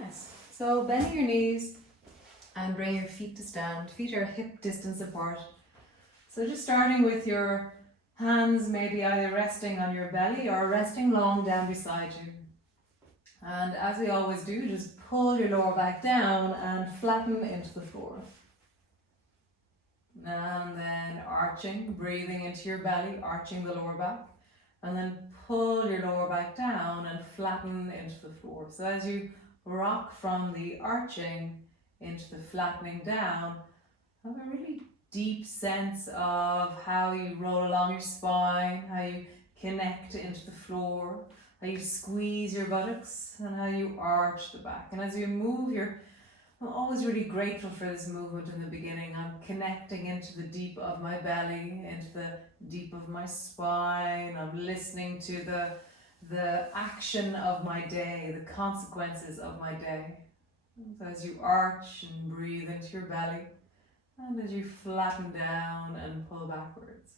Nice. So bend your knees and bring your feet to stand. Feet are hip distance apart. So just starting with your hands maybe either resting on your belly or resting long down beside you. And as we always do, just pull your lower back down and flatten into the floor. And then arching, breathing into your belly, arching the lower back. And then pull your lower back down and flatten into the floor. So as you rock from the arching into the flattening down, have a really deep sense of how you roll along your spine, how you connect into the floor, how you squeeze your buttocks, and how you arch the back. And as you move, I'm always really grateful for this movement in the beginning. I'm connecting into the deep of my belly, into the deep of my spine. I'm listening to the action of my day, the consequences of my day. So as you arch and breathe into your belly, and as you flatten down and pull backwards.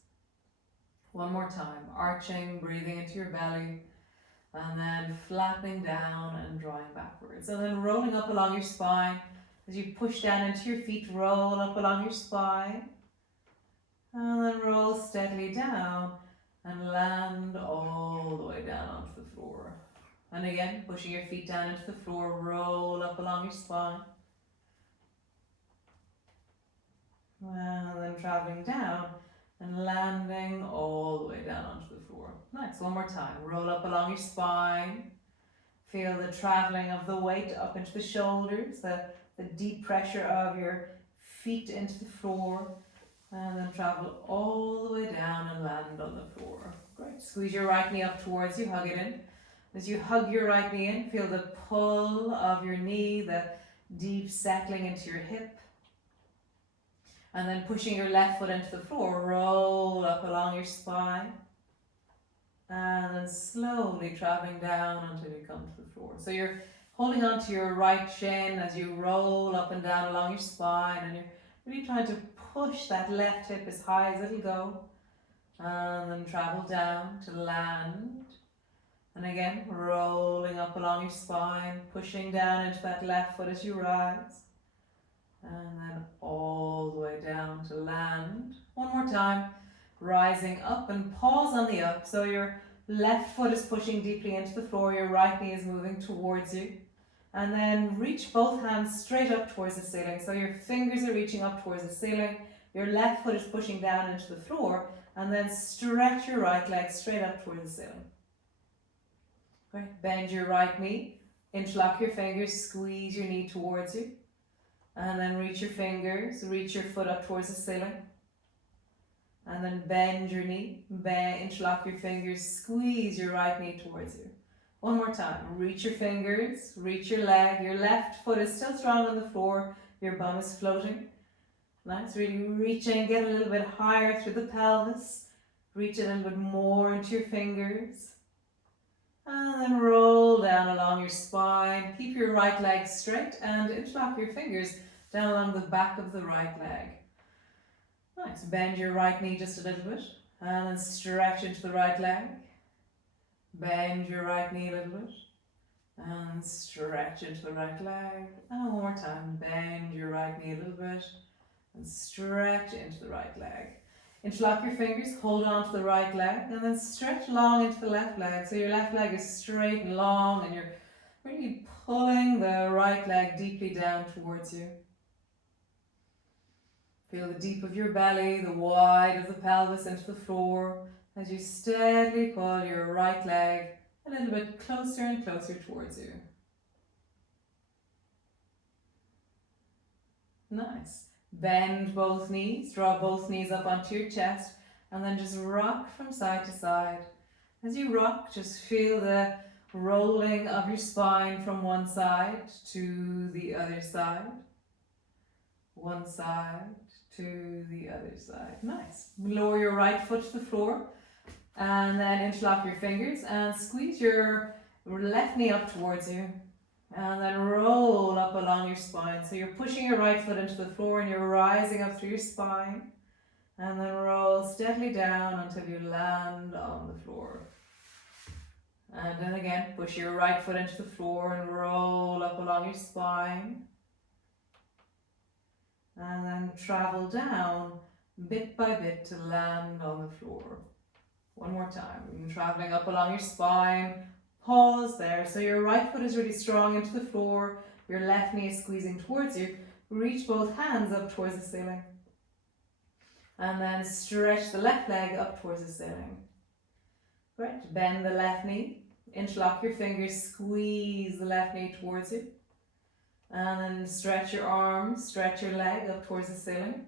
One more time, arching, breathing into your belly, and then flattening down and drawing backwards. And then rolling up along your spine. As you push down into your feet, roll up along your spine. And then roll steadily down and land all the way down onto the floor. And again, pushing your feet down into the floor, roll up along your spine. And then traveling down and landing all the way down onto the floor. Nice, one more time. Roll up along your spine. Feel the traveling of the weight up into the shoulders, the deep pressure of your feet into the floor. And then travel all the way down and land on the floor. Great. Squeeze your right knee up towards you, hug it in. As you hug your right knee in, feel the pull of your knee, the deep settling into your hip. And then pushing your left foot into the floor, roll up along your spine. And then slowly traveling down until you come to the floor. So you're holding on to your right shin as you roll up and down along your spine. And you're really trying to push that left hip as high as it'll go. And then travel down to land. And again, rolling up along your spine, pushing down into that left foot as you rise. And then all the way down to land. One more time, rising up and pause on the up. So your left foot is pushing deeply into the floor, your right knee is moving towards you. And then reach both hands straight up towards the ceiling. So your fingers are reaching up towards the ceiling, your left foot is pushing down into the floor, and then stretch your right leg straight up towards the ceiling. Great. Bend your right knee, interlock your fingers, squeeze your knee towards you. And then reach your fingers, reach your foot up towards the ceiling. And then bend your knee, interlock your fingers, squeeze your right knee towards you. One more time, reach your fingers, reach your leg, your left foot is still strong on the floor, your bum is floating. Nice, really reaching, get a little bit higher through the pelvis, reach a little bit more into your fingers. And then roll down along your spine, keep your right leg straight and interlock your fingers down along the back of the right leg. Nice, bend your right knee just a little bit and then stretch into the right leg. Bend your right knee a little bit and stretch into the right leg. And one more time, bend your right knee a little bit and stretch into the right leg. Interlock your fingers, hold on to the right leg and then stretch long into the left leg. So your left leg is straight and long and you're really pulling the right leg deeply down towards you. Feel the deep of your belly, the wide of the pelvis into the floor as you steadily pull your right leg a little bit closer and closer towards you. Nice. Bend both knees, draw both knees up onto your chest and then just rock from side to side. As you rock, just feel the rolling of your spine from one side to the other side. One side to the other side. Nice. Lower your right foot to the floor and then interlock your fingers and squeeze your left knee up towards you and then roll up along your spine. So you're pushing your right foot into the floor and you're rising up through your spine and then roll steadily down until you land on the floor. And then again, push your right foot into the floor and roll up along your spine. And then travel down bit by bit to land on the floor. One more time. And traveling up along your spine. Pause there. So your right foot is really strong into the floor. Your left knee is squeezing towards you. Reach both hands up towards the ceiling. And then stretch the left leg up towards the ceiling. Great. Bend the left knee. Interlock your fingers. Squeeze the left knee towards you. And then stretch your arms. Stretch your leg up towards the ceiling.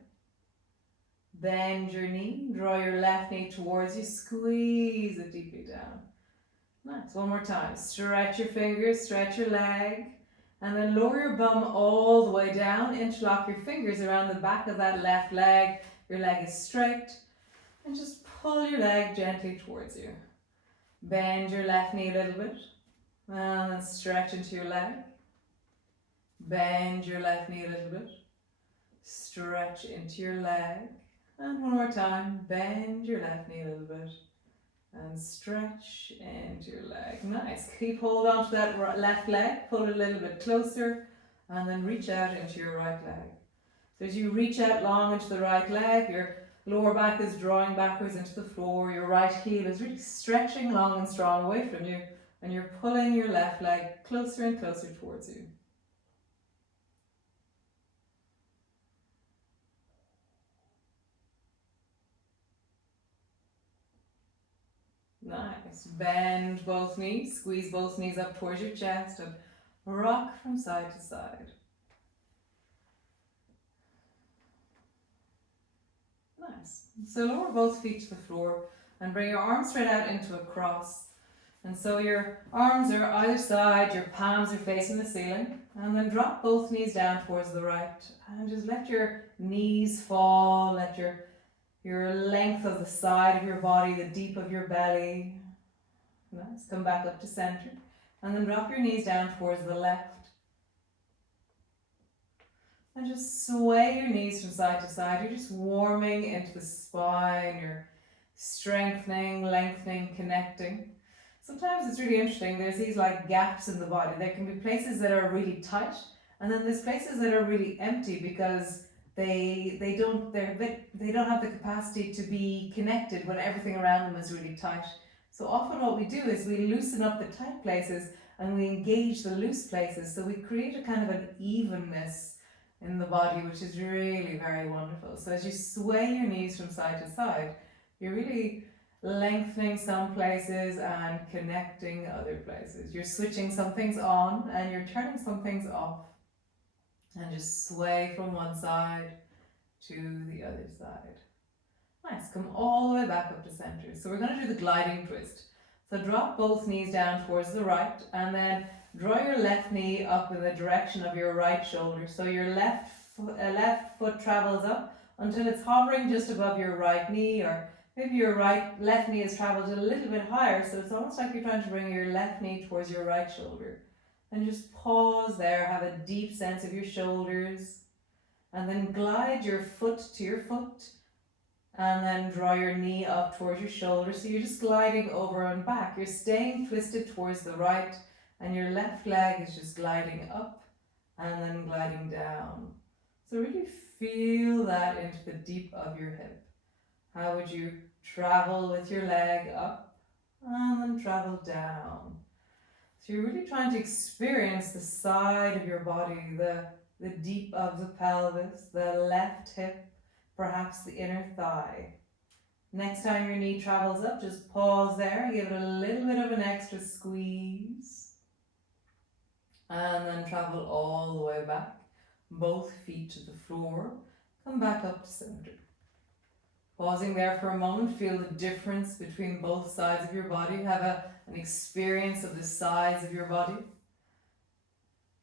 Bend your knee. Draw your left knee towards you. Squeeze it deeply down. Nice. One more time. Stretch your fingers. Stretch your leg. And then lower your bum all the way down. Interlock your fingers around the back of that left leg. Your leg is straight. And just pull your leg gently towards you. Bend your left knee a little bit. And then stretch into your leg. Bend your left knee a little bit. Stretch into your leg. And one more time. Bend your left knee a little bit. And stretch into your leg. Nice. Keep hold on to that left leg. Pull it a little bit closer. And then reach out into your right leg. So as you reach out long into the right leg, your lower back is drawing backwards into the floor. Your right heel is really stretching long and strong away from you. And you're pulling your left leg closer and closer towards you. Nice. Bend both knees. Squeeze both knees up towards your chest and rock from side to side. Nice. So lower both feet to the floor and bring your arms straight out into a cross. And so your arms are either side, your palms are facing the ceiling. And then drop both knees down towards the right. And just let your knees fall, let your length of the side of your body, the deep of your belly. Nice. Come back up to center. And then drop your knees down towards the left. And just sway your knees from side to side. You're just warming into the spine. You're strengthening, lengthening, connecting. Sometimes it's really interesting. There's these like gaps in the body. There can be places that are really tight, and then there's places that are really empty because they don't have the capacity to be connected when everything around them is really tight. So often what we do is we loosen up the tight places and we engage the loose places. So we create a kind of an evenness in the body, which is really very wonderful. So as you sway your knees from side to side, you're really lengthening some places and connecting other places. You're switching some things on and you're turning some things off. And just sway from one side to the other side. Nice. Come all the way back up to center. So we're going to do the gliding twist. So drop both knees down towards the right and then draw your left knee up in the direction of your right shoulder. So your left foot travels up until it's hovering just above your right knee, or maybe your left knee has traveled a little bit higher, so it's almost like you're trying to bring your left knee towards your right shoulder. And just pause there, have a deep sense of your shoulders, and then glide your foot to your foot, and then draw your knee up towards your shoulder. So you're just gliding over and back. You're staying twisted towards the right, and your left leg is just gliding up and then gliding down. So really feel that into the deep of your hip. How would you travel with your leg up and then travel down? So you're really trying to experience the side of your body, the deep of the pelvis, the left hip, perhaps the inner thigh. Next time your knee travels up, just pause there, give it a little bit of an extra squeeze. And then travel all the way back, both feet to the floor. Come back up to center. Pausing there for a moment, feel the difference between both sides of your body. Have an experience of the size of your body.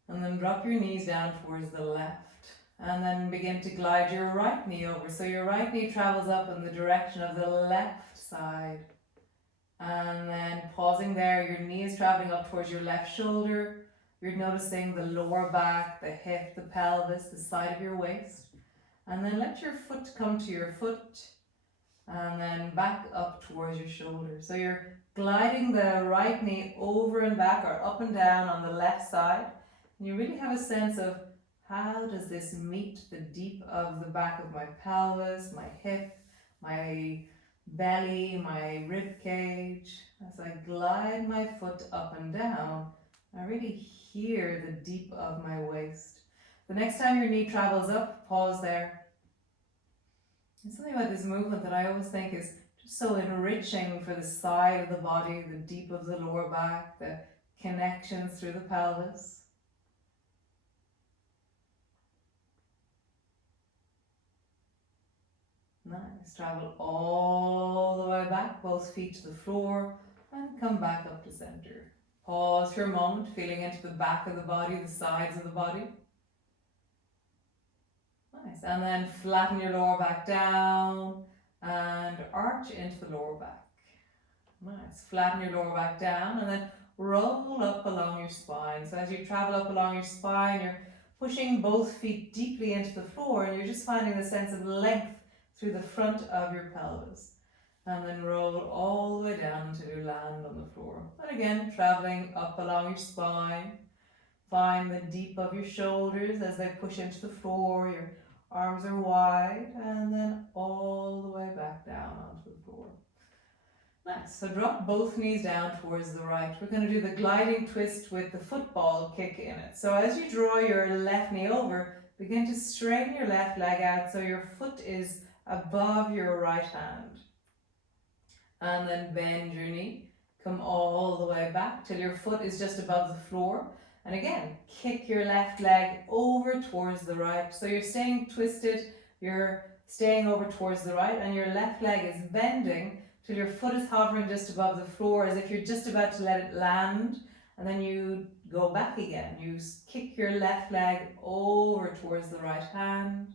And then drop your knees down towards the left. And then begin to glide your right knee over. So your right knee travels up in the direction of the left side. And then pausing there, your knee is traveling up towards your left shoulder. You're noticing the lower back, the hip, the pelvis, the side of your waist. And then let your foot come to your foot. and then back up towards your shoulder. So you're gliding the right knee over and back or up and down on the left side. And you really have a sense of how does this meet the deep of the back of my pelvis, my hip, my belly, my rib cage. As I glide my foot up and down, I really hear the deep of my waist. The next time your knee travels up, pause there. There's something about this movement that I always think is just so enriching for the side of the body, the deep of the lower back, the connections through the pelvis. Nice. Travel all the way back, both feet to the floor, and come back up to center. Pause for a moment, feeling into the back of the body, the sides of the body. Nice. And then flatten your lower back down and arch into the lower back. Nice. Flatten your lower back down and then roll up along your spine. So as you travel up along your spine, you're pushing both feet deeply into the floor and you're just finding the sense of length through the front of your pelvis. And then roll all the way down until you land on the floor. And again, traveling up along your spine. Find the deep of your shoulders as they push into the floor. Your arms are wide, and then all the way back down onto the floor. Nice. So drop both knees down towards the right. We're going to do the gliding twist with the football kick in it. So as you draw your left knee over, begin to straighten your left leg out so your foot is above your right hand. And then bend your knee. Come all the way back till your foot is just above the floor. And again, kick your left leg over towards the right. So you're staying twisted, you're staying over towards the right, and your left leg is bending till your foot is hovering just above the floor as if you're just about to let it land. And then you go back again. You kick your left leg over towards the right hand,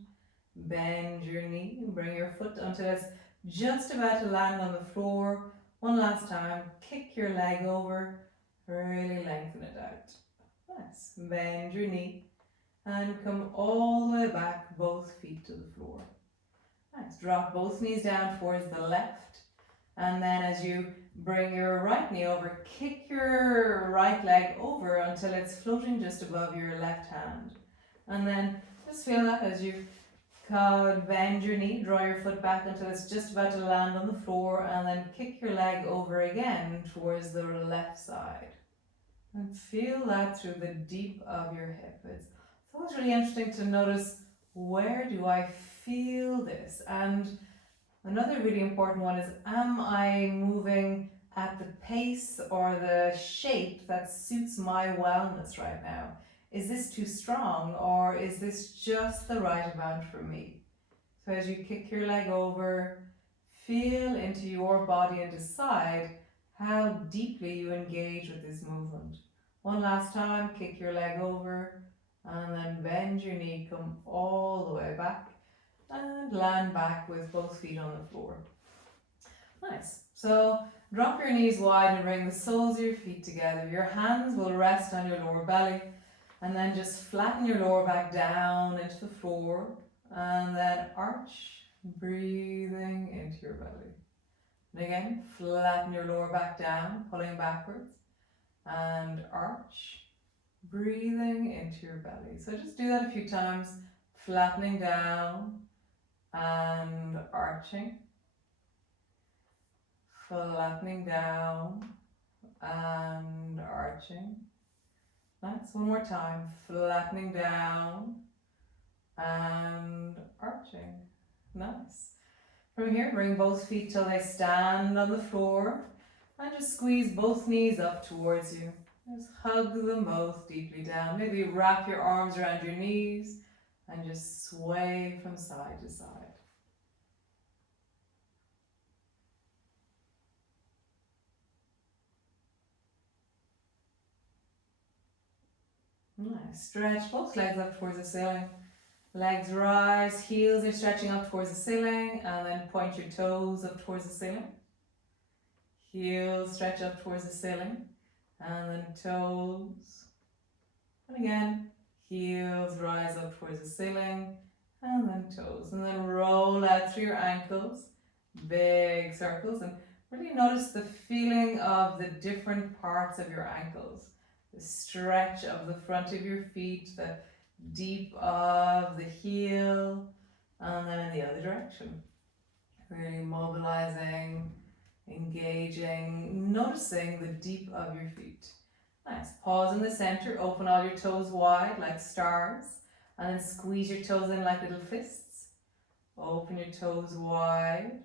bend your knee, and bring your foot until it's just about to land on the floor. One last time, kick your leg over, really lengthen it out. Nice. Bend your knee and come all the way back, both feet to the floor. Nice. Drop both knees down towards the left, and then as you bring your right knee over, kick your right leg over until it's floating just above your left hand. And then just feel that as you bend your knee, draw your foot back until it's just about to land on the floor, and then kick your leg over again towards the left side. And feel that through the deep of your hip. It's always really interesting to notice, where do I feel this? And another really important one is, am I moving at the pace or the shape that suits my wellness right now? Is this too strong, or is this just the right amount for me? So as you kick your leg over, feel into your body and decide how deeply you engage with this movement. One last time, kick your leg over and then bend your knee, come all the way back and land back with both feet on the floor. Nice. So drop your knees wide and bring the soles of your feet together. Your hands will rest on your lower belly, and then just flatten your lower back down into the floor and then arch, breathing into your belly. And again, flatten your lower back down, pulling backwards, and arch, breathing into your belly. So just do that a few times, flattening down and arching, flattening down and arching. Nice. One more time, flattening down and arching. Nice. From here, bring both feet till they stand on the floor, and just squeeze both knees up towards you. Just hug them both deeply down. Maybe wrap your arms around your knees and just sway from side to side. Nice. Stretch both legs up towards the ceiling. Legs rise, heels are stretching up towards the ceiling, and then point your toes up towards the ceiling. Heels stretch up towards the ceiling, and then toes. And again, heels rise up towards the ceiling, and then toes. And then roll out through your ankles, big circles, and really notice the feeling of the different parts of your ankles. The stretch of the front of your feet, the deep of the heel, and then in the other direction. Really mobilizing, engaging, noticing the deep of your feet. Nice. Pause in the center, open all your toes wide like stars, and then squeeze your toes in like little fists. Open your toes wide,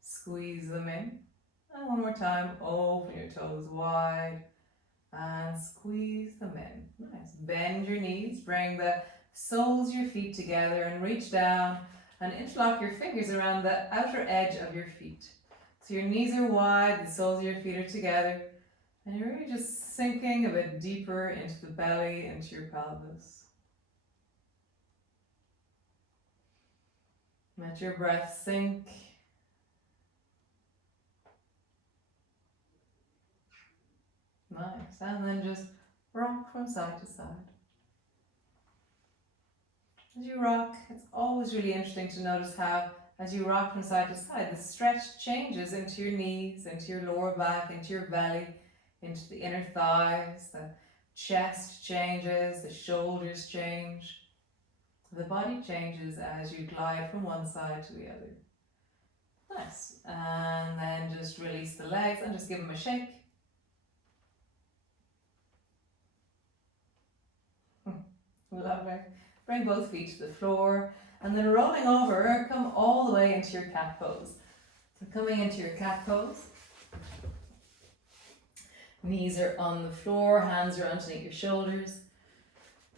squeeze them in. And one more time, open your toes wide and squeeze them in. Nice. Bend your knees, bring the soles of your feet together and reach down and interlock your fingers around the outer edge of your feet. So your knees are wide, the soles of your feet are together, and you're really just sinking a bit deeper into the belly, into your pelvis. Let your breath sink. Nice. And then just rock from side to side. As you rock, it's always really interesting to notice how, as you rock from side to side, the stretch changes into your knees, into your lower back, into your belly, into the inner thighs, the chest changes, the shoulders change. The body changes as you glide from one side to the other. Nice. And then just release the legs and just give them a shake. Lovely. Bring both feet to the floor, and then rolling over, come all the way into your cat pose. So coming into your cat pose, knees are on the floor, hands are underneath your shoulders,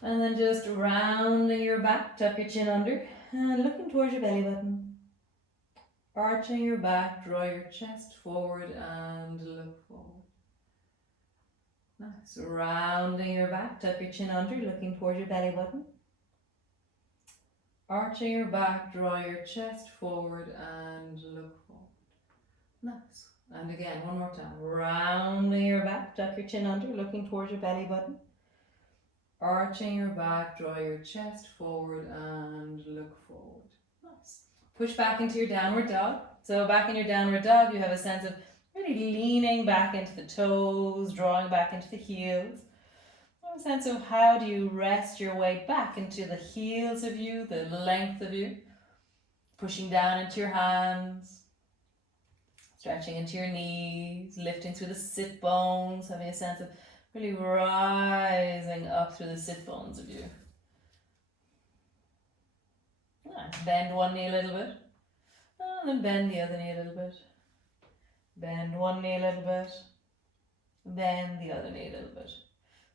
and then just rounding your back, tuck your chin under, and looking towards your belly button. Arching your back, draw your chest forward and look forward. Nice. Rounding your back, tuck your chin under, looking towards your belly button. Arching your back, draw your chest forward and look forward. Nice. And again, one more time. Rounding your back, tuck your chin under, looking towards your belly button. Arching your back, draw your chest forward and look forward. Nice. Push back into your downward dog. So back in your downward dog, you have a sense of really leaning back into the toes, drawing back into the heels. A sense of how do you rest your weight back into the heels of you, the length of you, pushing down into your hands, stretching into your knees, lifting through the sit bones, having a sense of really rising up through the sit bones of you. Nice. Bend one knee a little bit, and then bend the other knee a little bit. Bend one knee a little bit, bend the other knee a little bit.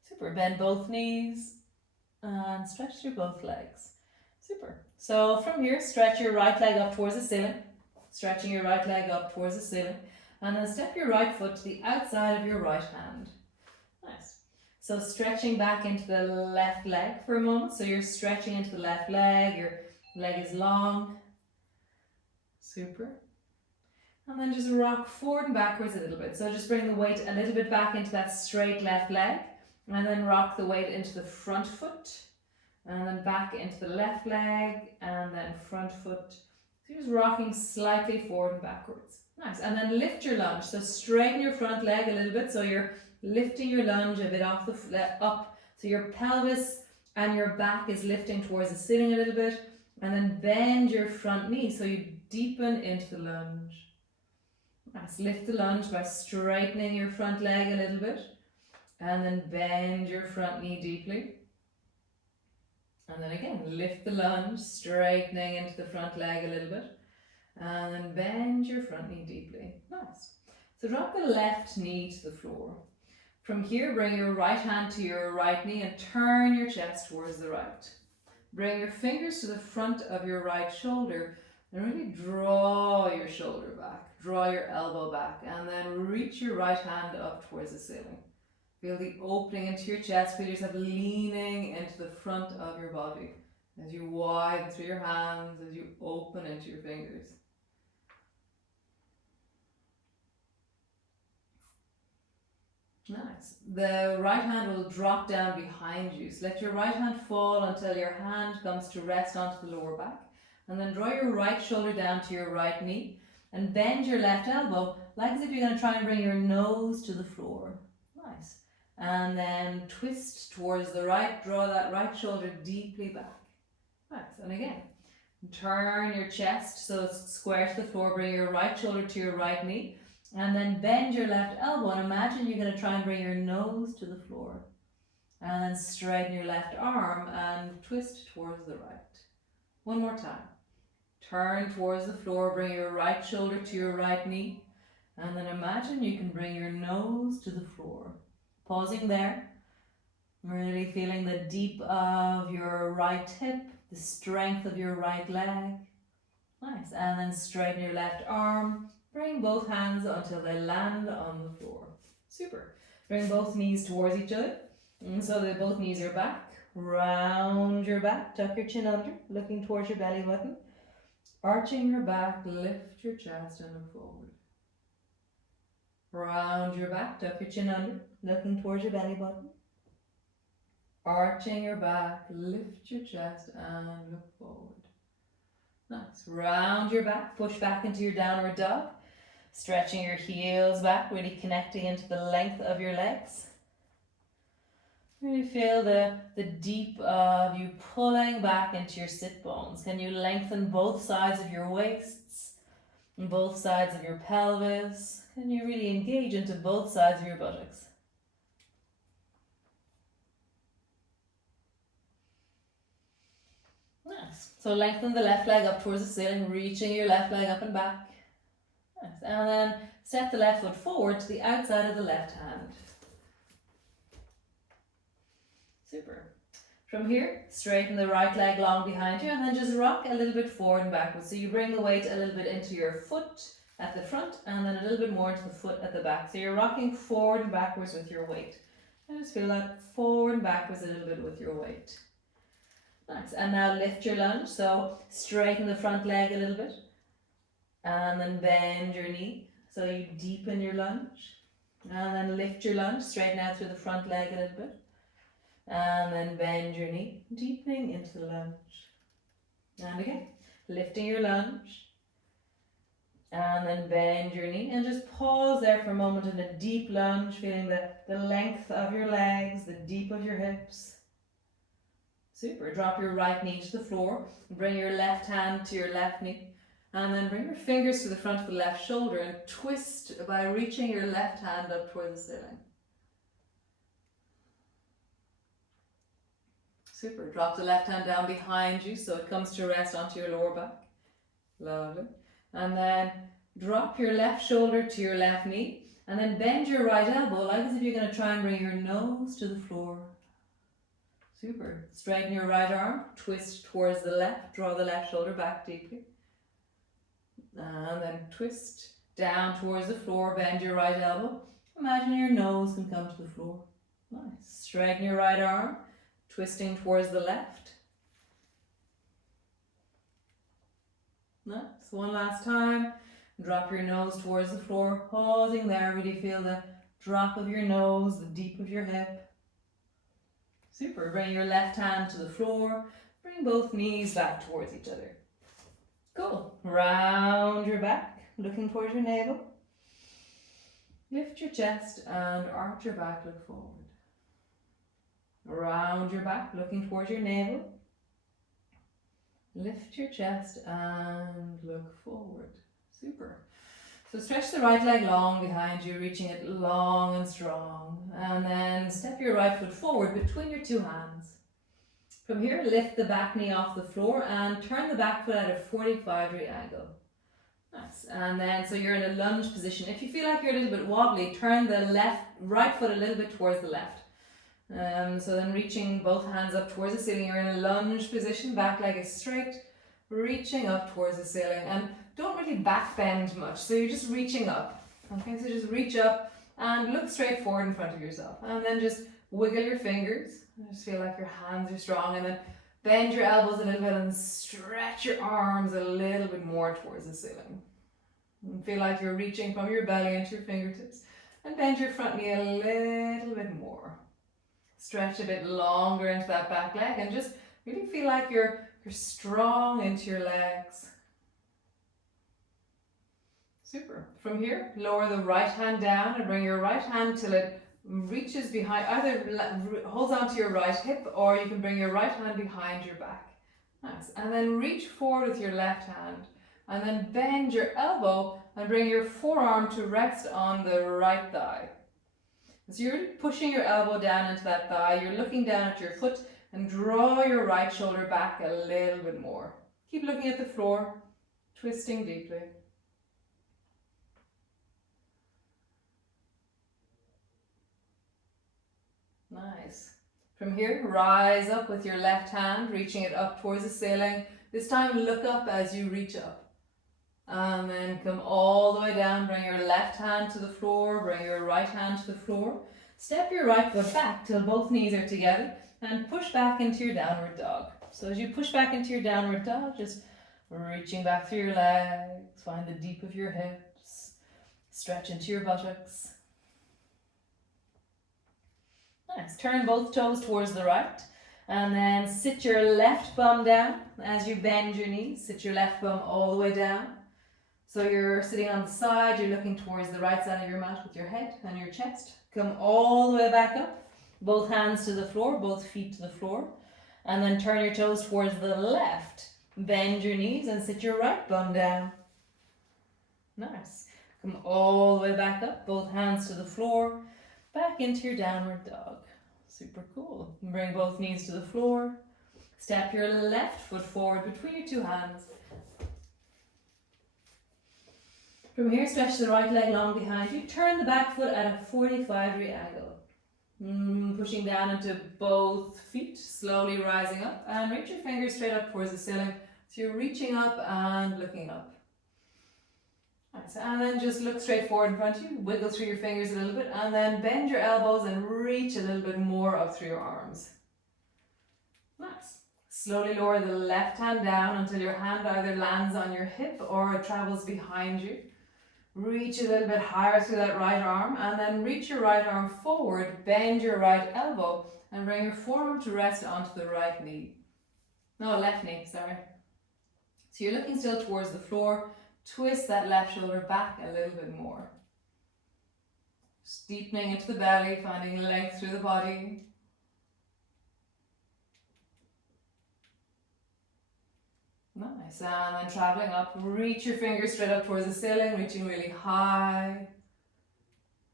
Super. Bend both knees and stretch through both legs. Super. So from here, stretch your right leg up towards the ceiling. Stretching your right leg up towards the ceiling. And then step your right foot to the outside of your right hand. Nice. So stretching back into the left leg for a moment. So you're stretching into the left leg. Your leg is long. Super. And then just rock forward and backwards a little bit. So just bring the weight a little bit back into that straight left leg. And then rock the weight into the front foot, and then back into the left leg, and then front foot. So you're just rocking slightly forward and backwards. Nice. And then lift your lunge. So straighten your front leg a little bit. So you're lifting your lunge a bit off the up. So your pelvis and your back is lifting towards the ceiling a little bit. And then bend your front knee so you deepen into the lunge. Nice. Lift the lunge by straightening your front leg a little bit. And then bend your front knee deeply. And then again, lift the lunge, straightening into the front leg a little bit. And then bend your front knee deeply. Nice. So drop the left knee to the floor. From here, bring your right hand to your right knee and turn your chest towards the right. Bring your fingers to the front of your right shoulder and really draw your shoulder back. Draw your elbow back and then reach your right hand up towards the ceiling. Feel the opening into your chest. Feel yourself leaning into the front of your body as you widen through your hands, as you open into your fingers. Nice. The right hand will drop down behind you. So let your right hand fall until your hand comes to rest onto the lower back. And then draw your right shoulder down to your right knee. And bend your left elbow like as if you're going to try and bring your nose to the floor. Nice. And then twist towards the right, draw that right shoulder deeply back. Nice. And again, turn your chest so it's square to the floor, bring your right shoulder to your right knee, and then bend your left elbow and imagine you're going to try and bring your nose to the floor. And then straighten your left arm and twist towards the right. One more time. Turn towards the floor, bring your right shoulder to your right knee, and then imagine you can bring your nose to the floor. Pausing there, really feeling the deep of your right hip, the strength of your right leg. Nice, and then straighten your left arm, bring both hands until they land on the floor. Super. Bring both knees towards each other, and so that both knees are back. Round your back, tuck your chin under, looking towards your belly button. Arching your back, lift your chest and look forward. Round your back, tuck your chin under, looking towards your belly button. Arching your back, lift your chest and look forward. Nice. Round your back, push back into your downward dog. Stretching your heels back, really connecting into the length of your legs. Really feel the deep of you pulling back into your sit bones. Can you lengthen both sides of your waists and both sides of your pelvis? Can you really engage into both sides of your buttocks? Nice. So lengthen the left leg up towards the ceiling, reaching your left leg up and back. Nice. And then step the left foot forward to the outside of the left hand. Super. From here, straighten the right leg long behind you and then just rock a little bit forward and backwards. So you bring the weight a little bit into your foot at the front and then a little bit more into the foot at the back. So you're rocking forward and backwards with your weight. And just feel that forward and backwards a little bit with your weight. Nice. And now lift your lunge. So straighten the front leg a little bit and then bend your knee. So you deepen your lunge and then lift your lunge, straighten out through the front leg a little bit. And then bend your knee, deepening into the lunge. And again, lifting your lunge. And then bend your knee. And just pause there for a moment in a deep lunge, feeling the length of your legs, the deep of your hips. Super. Drop your right knee to the floor. Bring your left hand to your left knee. And then bring your fingers to the front of the left shoulder and twist by reaching your left hand up toward the ceiling. Super. Drop the left hand down behind you so it comes to rest onto your lower back. Lovely. And then drop your left shoulder to your left knee and then bend your right elbow like as if you're going to try and bring your nose to the floor. Super. Straighten your right arm, twist towards the left, draw the left shoulder back deeply. And then twist down towards the floor, bend your right elbow. Imagine your nose can come to the floor. Nice. Straighten your right arm. Twisting towards the left. Nice. One last time. Drop your nose towards the floor. Pausing there. Really feel the drop of your nose, the deep of your hip. Super. Bring your left hand to the floor. Bring both knees back towards each other. Cool. Round your back, looking towards your navel. Lift your chest and arch your back, look forward. Round your back, looking towards your navel. Lift your chest and look forward. Super. So stretch the right leg long behind you, reaching it long and strong. And then step your right foot forward between your two hands. From here, lift the back knee off the floor and turn the back foot at a 45-degree angle. Nice. And then, so you're in a lunge position. If you feel like you're a little bit wobbly, turn the right foot a little bit towards the left. So then reaching both hands up towards the ceiling, you're in a lunge position, back leg is straight, reaching up towards the ceiling, and don't really back bend much, so you're just reaching up. Okay, so just reach up and look straight forward in front of yourself, and then just wiggle your fingers, just feel like your hands are strong, and then bend your elbows a little bit and stretch your arms a little bit more towards the ceiling. And feel like you're reaching from your belly into your fingertips, and bend your front knee a little bit more. Stretch a bit longer into that back leg and just really feel like you're strong into your legs. Super. From here, lower the right hand down and bring your right hand till it reaches behind, either holds onto your right hip, or you can bring your right hand behind your back. Nice. And then reach forward with your left hand, and then bend your elbow and bring your forearm to rest on the right thigh. So you're pushing your elbow down into that thigh, you're looking down at your foot, and draw your right shoulder back a little bit more. Keep looking at the floor, twisting deeply. Nice. From here, rise up with your left hand, reaching it up towards the ceiling. This time, look up as you reach up. And then come all the way down, bring your left hand to the floor, bring your right hand to the floor. Step your right foot back till both knees are together and push back into your downward dog. So as you push back into your downward dog, just reaching back through your legs, find the deep of your hips, stretch into your buttocks. Nice. Turn both toes towards the right, and then sit your left bum down as you bend your knees. Sit your left bum all the way down. So you're sitting on the side, you're looking towards the right side of your mat with your head and your chest. Come all the way back up, both hands to the floor, both feet to the floor, and then turn your toes towards the left. Bend your knees and sit your right bum down. Nice. Come all the way back up, both hands to the floor, back into your downward dog. Super cool. Bring both knees to the floor. Step your left foot forward between your two hands. From here, stretch the right leg long behind you. Turn the back foot at a 45-degree angle. Pushing down into both feet, slowly rising up, and reach your fingers straight up towards the ceiling. So you're reaching up and looking up. Nice. And then just look straight forward in front of you, wiggle through your fingers a little bit, and then bend your elbows and reach a little bit more up through your arms. Nice. Slowly lower the left hand down until your hand either lands on your hip or it travels behind you. Reach a little bit higher through that right arm, and then reach your right arm forward, bend your right elbow, and bring your forearm to rest onto the right knee. No, left knee, sorry. So you're looking still towards the floor. Twist that left shoulder back a little bit more. Just deepening into the belly, finding length through the body. Nice. And then traveling up, reach your fingers straight up towards the ceiling, reaching really high.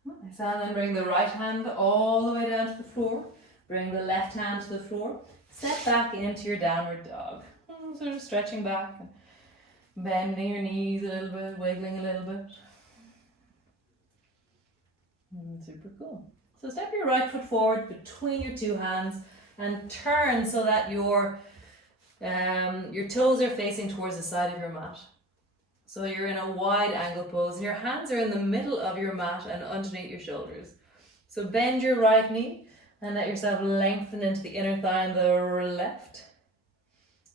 Nice. And then bring the right hand all the way down to the floor. Bring the left hand to the floor. Step back into your downward dog. Sort of stretching back. Bending your knees a little bit, wiggling a little bit. Super cool. So step your right foot forward between your two hands and turn so that your toes are facing towards the side of your mat. So you're in a wide angle pose and your hands are in the middle of your mat and underneath your shoulders. So bend your right knee and let yourself lengthen into the inner thigh on the left.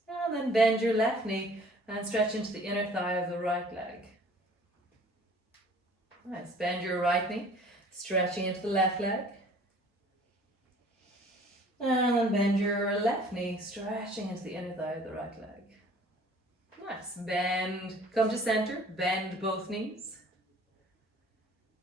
And then bend your left knee and stretch into the inner thigh of the right leg. Nice. Bend your right knee, stretching into the left leg. And then bend your left knee, stretching into the inner thigh of the right leg. Nice. Bend, come to center, bend both knees.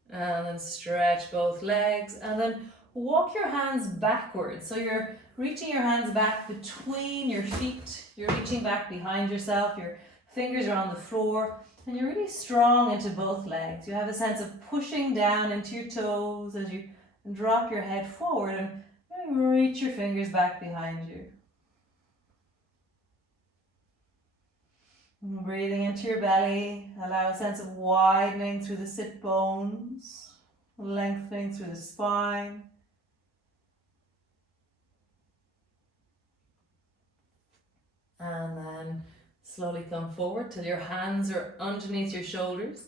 And then stretch both legs. And then walk your hands backwards. So you're reaching your hands back between your feet. You're reaching back behind yourself. Your fingers are on the floor. And you're really strong into both legs. You have a sense of pushing down into your toes as you drop your head forward and reach your fingers back behind you. And breathing into your belly. Allow a sense of widening through the sit bones. Lengthening through the spine. And then slowly come forward till your hands are underneath your shoulders.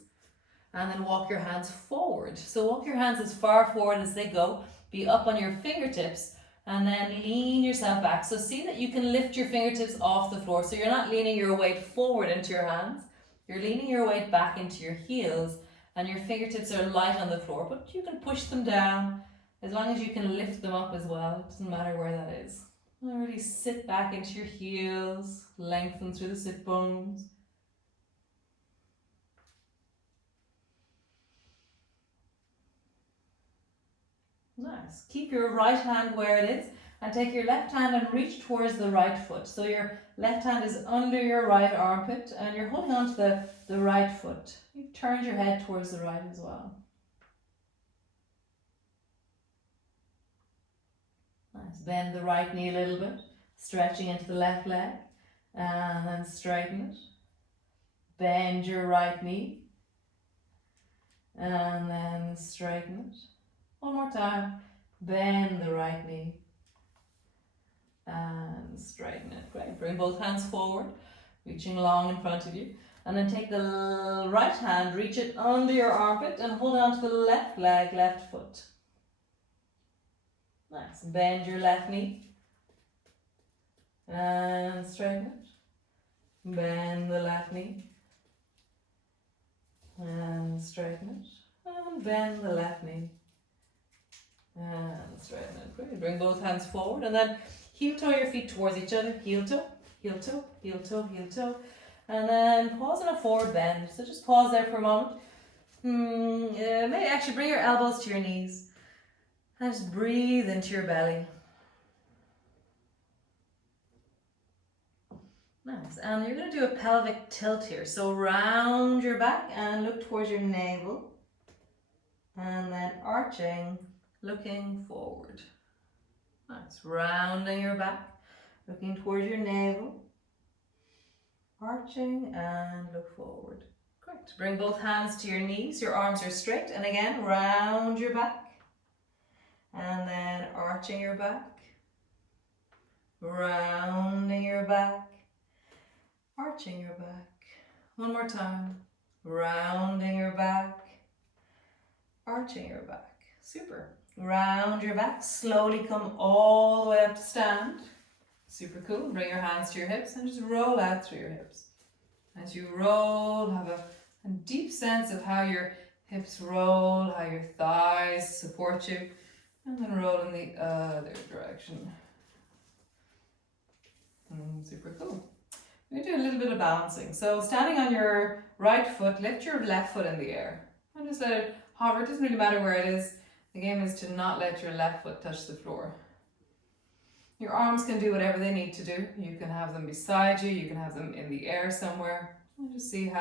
And then walk your hands forward. So walk your hands as far forward as they go. Be up on your fingertips. And then lean yourself back. So see that you can lift your fingertips off the floor. So you're not leaning your weight forward into your hands. You're leaning your weight back into your heels. And your fingertips are light on the floor. But you can push them down as long as you can lift them up as well. It doesn't matter where that is. And really sit back into your heels, lengthen through the sit bones. Nice. Keep your right hand where it is and take your left hand and reach towards the right foot. So your left hand is under your right armpit and you're holding on to the right foot. You've turned your head towards the right as well. Nice. Bend the right knee a little bit, stretching into the left leg and then straighten it. Bend your right knee and then straighten it. One more time. Bend the right knee and straighten it. Great. Bring both hands forward, reaching long in front of you. And then take the right hand, reach it under your armpit and hold on to the left leg, left foot. Nice. Bend your left knee and straighten it. Bend the left knee and straighten it. And bend the left knee and straighten it. Great. Bring both hands forward and then heel toe your feet towards each other. Heel toe, heel toe, heel toe, heel toe. And then pause in a forward bend. So just pause there for a moment. Maybe actually bring your elbows to your knees. And just breathe into your belly. Nice. And you're going to do a pelvic tilt here. So round your back and look towards your navel. And then arching, looking forward. Nice. Rounding your back, looking towards your navel. Arching and look forward. Great. Bring both hands to your knees. Your arms are straight. And again, round your back. And then arching your back. Rounding your back. Arching your back. One more time. Rounding your back. Arching your back. Super. Round your back. Slowly come all the way up to stand. Super cool. Bring your hands to your hips and just roll out through your hips. As you roll, have a deep sense of how your hips roll, how your thighs support you, and then roll in the other direction. Super cool. We're going to do a little bit of balancing. So standing on your right foot, lift your left foot in the air. And just let it hover. It doesn't really matter where it is. The game is to not let your left foot touch the floor. Your arms can do whatever they need to do. You can have them beside you. You can have them in the air somewhere. And just see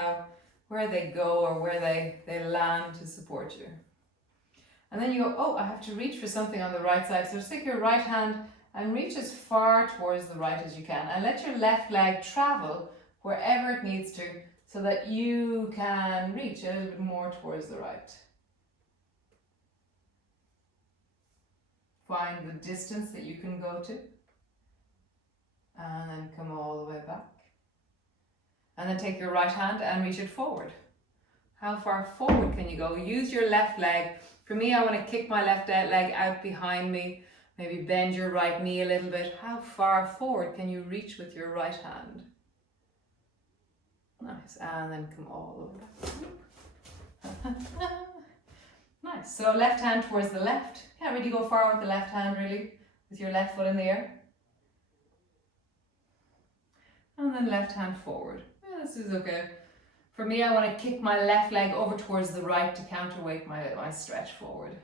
where they go or where they land to support you. And then you go, oh, I have to reach for something on the right side. So just take your right hand and reach as far towards the right as you can. And let your left leg travel wherever it needs to so that you can reach a little bit more towards the right. Find the distance that you can go to. And then come all the way back. And then take your right hand and reach it forward. How far forward can you go? Use your left leg. For me, I want to kick my left leg out behind me. Maybe bend your right knee a little bit. How far forward can you reach with your right hand? Nice. And then come all the way back. Nice. So left hand towards the left. Can't really go far with the left hand really, with your left foot in the air. And then left hand forward. Yeah, this is okay. For me, I want to kick my left leg over towards the right to counterweight my stretch forward.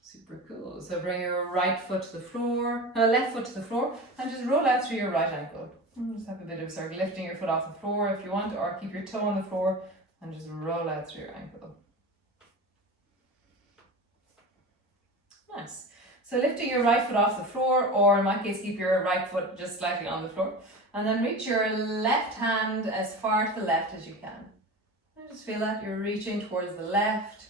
Super cool. So bring your right foot to the floor, left foot to the floor, and just roll out through your right ankle. And just have a bit of a circle, lifting your foot off the floor if you want, or keep your toe on the floor and just roll out through your ankle. Nice. So lifting your right foot off the floor, or in my case, keep your right foot just slightly on the floor. And then reach your left hand as far to the left as you can. And just feel that you're reaching towards the left.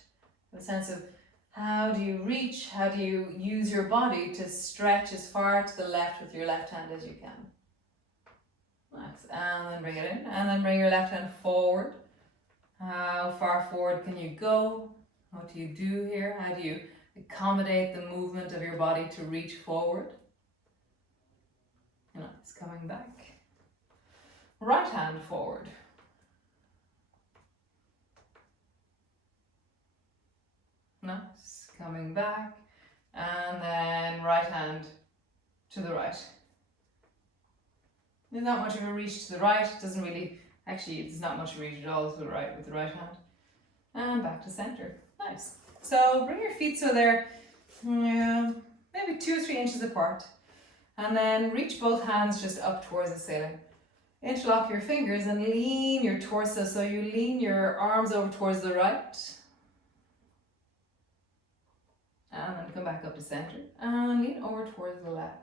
A sense of how do you reach, how do you use your body to stretch as far to the left with your left hand as you can. Nice. And then bring it in. And then bring your left hand forward. How far forward can you go? What do you do here? How do you accommodate the movement of your body to reach forward? Nice. Coming back. Right hand forward. Nice. Coming back. And then right hand to the right. There's not much of a reach to the right. It doesn't really, actually, there's not much reach at all to the right with the right hand. And back to center. Nice. So bring your feet so they're Yeah, maybe 2 or 3 inches apart. And then reach both hands just up towards the ceiling. Interlock your fingers and lean your torso, so you lean your arms over towards the right. And then come back up to center and lean over towards the left.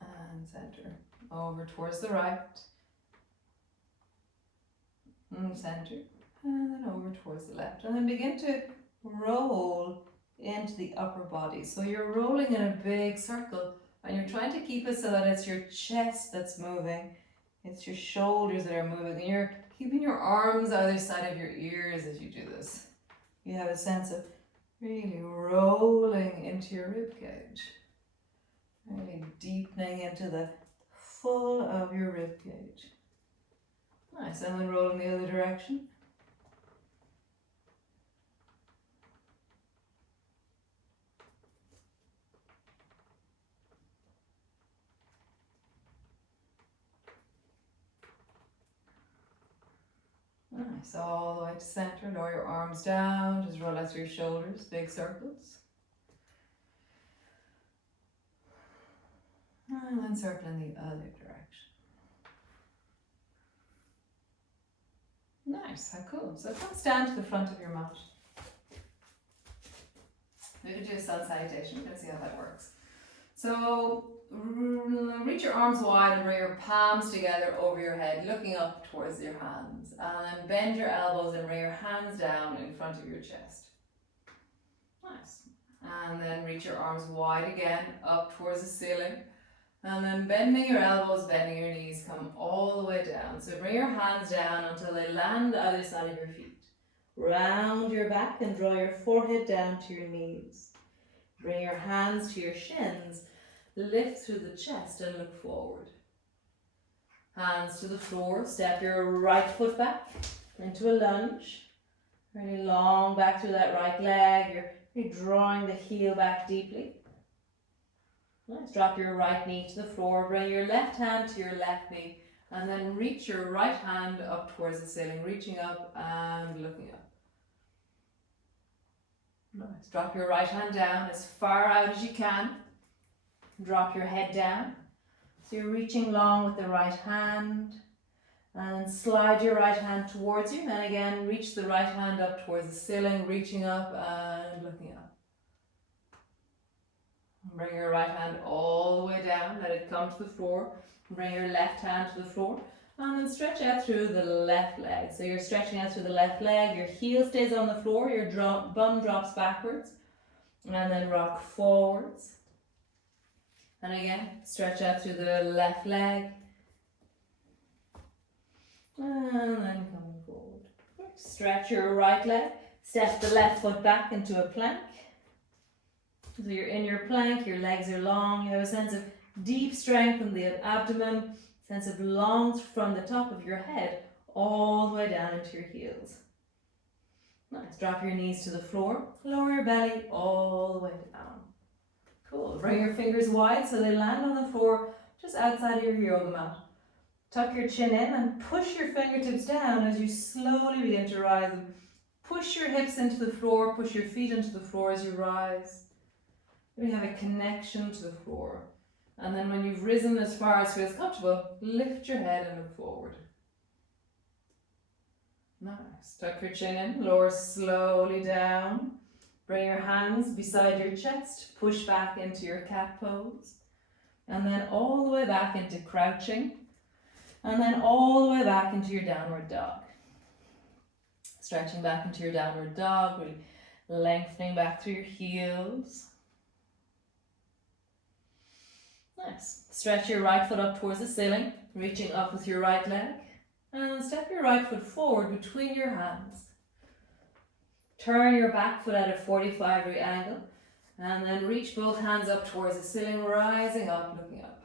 And center. Over towards the right. And center. And then over towards the left. And then begin to roll into the upper body. So you're rolling in a big circle and you're trying to keep it so that it's your chest that's moving. It's your shoulders that are moving. And you're keeping your arms either side of your ears as you do this. You have a sense of really rolling into your rib cage. Really deepening into the full of your rib cage. Nice, and then roll in the other direction. Nice, all the way to center. Lower your arms down, just roll out through your shoulders, big circles. And then circle in the other direction. Nice, how cool. So come stand to the front of your mat. We can do a sun salutation, let's see how that works. So reach your arms wide and bring your palms together over your head, looking up towards your hands. And then bend your elbows and bring your hands down in front of your chest. Nice. And then reach your arms wide again, up towards the ceiling. And then bending your elbows, bending your knees, come all the way down. So bring your hands down until they land either side of your feet. Round your back and draw your forehead down to your knees. Bring your hands to your shins. Lift through the chest and look forward. Hands to the floor. Step your right foot back into a lunge. Really long back through that right leg. You're really drawing the heel back deeply. Nice. Drop your right knee to the floor. Bring your left hand to your left knee. And then reach your right hand up towards the ceiling. Reaching up and looking up. Nice. Drop your right hand down as far out as you can. Drop your head down. So you're reaching long with the right hand. And slide your right hand towards you. And again, reach the right hand up towards the ceiling. Reaching up and looking up. Bring your right hand all the way down, let it come to the floor. Bring your left hand to the floor and then stretch out through the left leg. So you're stretching out through the left leg, your heel stays on the floor, your bum drops backwards and then rock forwards. And again, stretch out through the left leg and then coming forward. Stretch your right leg, step the left foot back into a plank. So you're in your plank, your legs are long, you have a sense of deep strength in the abdomen, sense of long from the top of your head all the way down into your heels. Nice, drop your knees to the floor, lower your belly all the way down. Cool, bring your fingers wide so they land on the floor just outside of your yoga mat. Tuck your chin in and push your fingertips down as you slowly begin to rise. Push your hips into the floor, push your feet into the floor as you rise. We have a connection to the floor. And then when you've risen as far as feels comfortable, lift your head and look forward. Nice. Tuck your chin in, lower slowly down. Bring your hands beside your chest, push back into your cat pose. And then all the way back into crouching. And then all the way back into your downward dog. Stretching back into your downward dog, really lengthening back through your heels. Nice. Stretch your right foot up towards the ceiling, reaching up with your right leg. And step your right foot forward between your hands. Turn your back foot at a 45-degree angle. And then reach both hands up towards the ceiling, rising up, looking up.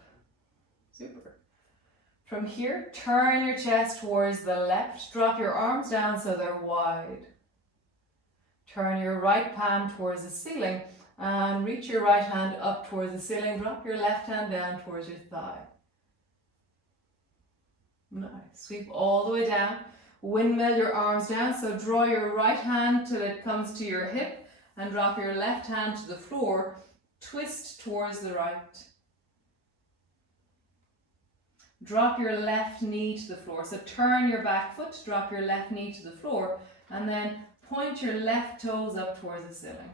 Super. From here, turn your chest towards the left. Drop your arms down so they're wide. Turn your right palm towards the ceiling. And reach your right hand up towards the ceiling. Drop your left hand down towards your thigh. Nice. Sweep all the way down. Windmill your arms down, so draw your right hand till it comes to your hip and drop your left hand to the floor. Twist towards the right. Drop your left knee to the floor. So turn your back foot, drop your left knee to the floor, and then point your left toes up towards the ceiling.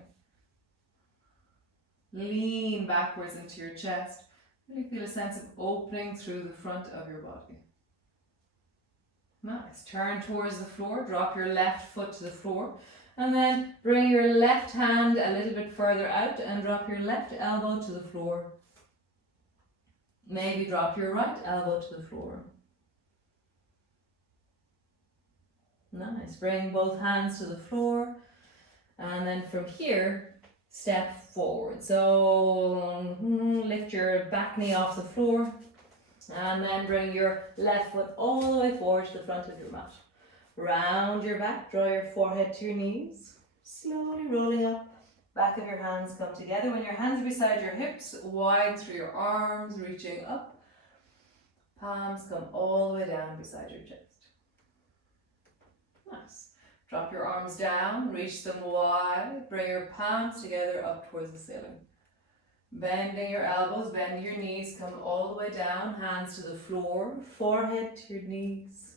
Lean backwards into your chest. Really feel a sense of opening through the front of your body. Nice. Turn towards the floor, drop your left foot to the floor, and then bring your left hand a little bit further out and drop your left elbow to the floor. Maybe drop your right elbow to the floor. Nice. Bring both hands to the floor, and then from here, step forward. So lift your back knee off the floor, and then bring your left foot all the way forward to the front of your mat. Round your back, draw your forehead to your knees, slowly rolling up. Back of your hands come together. When your hands are beside your hips, widen through your arms, reaching up. Palms come all the way down beside your chest. Nice. Drop your arms down, reach them wide, bring your palms together up towards the ceiling. Bending your elbows, bending your knees, come all the way down, hands to the floor, forehead to your knees,